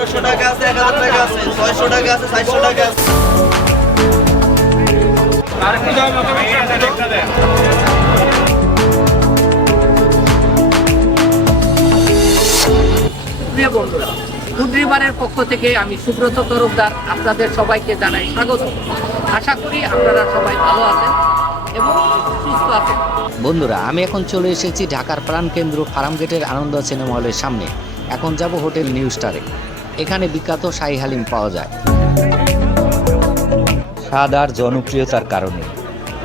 টাকা আছে এক হাজার টাকা আছে ছয়শো টাকা আছে চারশো টাকা আছে। প্রিয় বন্ধুরা ফুড পক্ষ থেকে আমি সুব্রত তরফদার আপনাদের সবাইকে জানাই স্বাগত। আশা করি আপনারা সবাই ভালো আছেন এবং সুস্থ আছেন। বন্ধুরা আমি এখন চলে এসেছি ঢাকার প্রাণকেন্দ্র ফার্মগেটের আনন্দ সিনেমা হলের সামনে। এখন যাব হোটেল নিউ স্টারে। এখানে বিখ্যাত শাহী হালিম পাওয়া যায়। স্বাদ আর জনপ্রিয়তার কারণে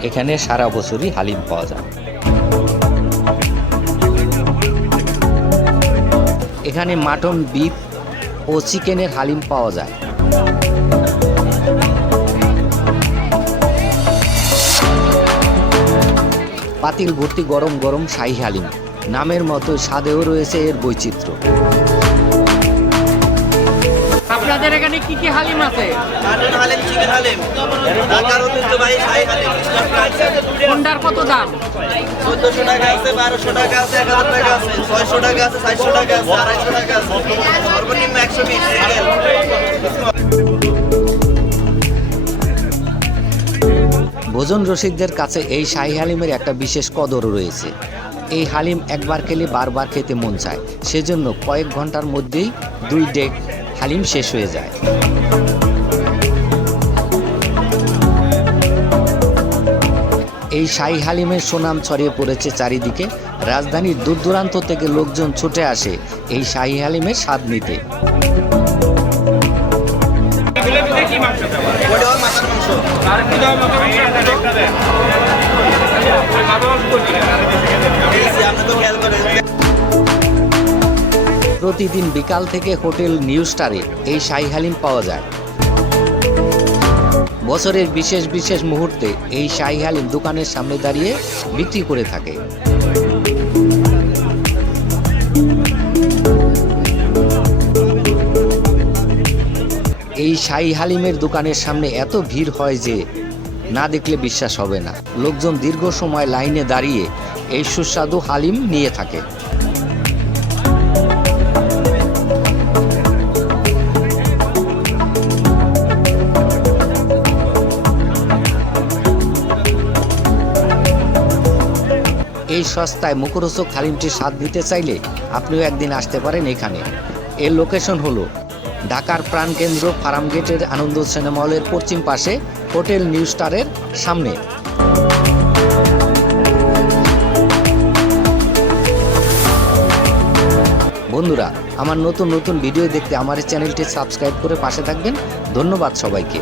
এখানে সারা বছরই হালিম পাওয়া যায়। এখানে মাটন, বিফ ও চিকেনের হালিম পাওয়া যায়। পাতিল ভর্তি গরম গরম শাহী হালিম। নামের মতো স্বাদেও রয়েছে এর বৈচিত্র্য। আপনাদের এখানে কি কি হালিম আছে? Mutton haleem chicken haleem. ঢাকার ঐতিহ্যবাহী শাহী হালিম। কোনটার কত দাম? চোদ্দশো টাকা আছে বারোশো টাকা আছে এক হাজার টাকা আছে ছয়শো টাকা আছে চারশো টাকা আছে আড়াইশো টাকা আছে। সর্বনিম্ন একশো বিশ ভোজন রসিকদের কাছে এই শাহী হালিমের একটা বিশেষ কদর রয়েছে। এই হালিম একবার খেলে বারবার খেতে মন চায়। সেজন্য কয়েক ঘণ্টার মধ্যেই দুই ডেক হালিম শেষ হয়ে যায়। এই শাহী হালিমের সুনাম ছড়িয়ে পড়েছে চারিদিকে। রাজধানীর দূর দূরান্ত থেকে লোকজন ছুটে আসে এই শাহী হালিমের স্বাদ নিতে। মাংস প্রতিদিন বিকাল থেকে হোটেল নিউ স্টারে এই শাহী হালিম পাওয়া যায়। বছরের বিশেষ বিশেষ মুহূর্তে এই শাহী হালিম দোকানের সামনে দাঁড়িয়ে বিক্রি করে থাকে। এই শাহী হালিমের দোকানের সামনে এত ভিড় হয় যে না দেখলে বিশ্বাস হবে না। লোকজন দীর্ঘ সময় লাইনে দাঁড়িয়ে এই সুস্বাদু হালিম নিয়ে থাকে। এই সস্তায় মুখরোচক হালিমটির স্বাদ নিতে চাইলে আপনিও একদিন আসতে পারেন এখানে। এর লোকেশন হলো ঢাকার প্রাণকেন্দ্র ফার্মগেটের আনন্দ সিনেমা হলের পশ্চিম পাশে হোটেল নিউ স্টারের সামনে। বন্ধুরা, আমার নতুন নতুন ভিডিও দেখতে আমার চ্যানেলটি সাবস্ক্রাইব করে পাশে থাকবেন। ধন্যবাদ সবাইকে।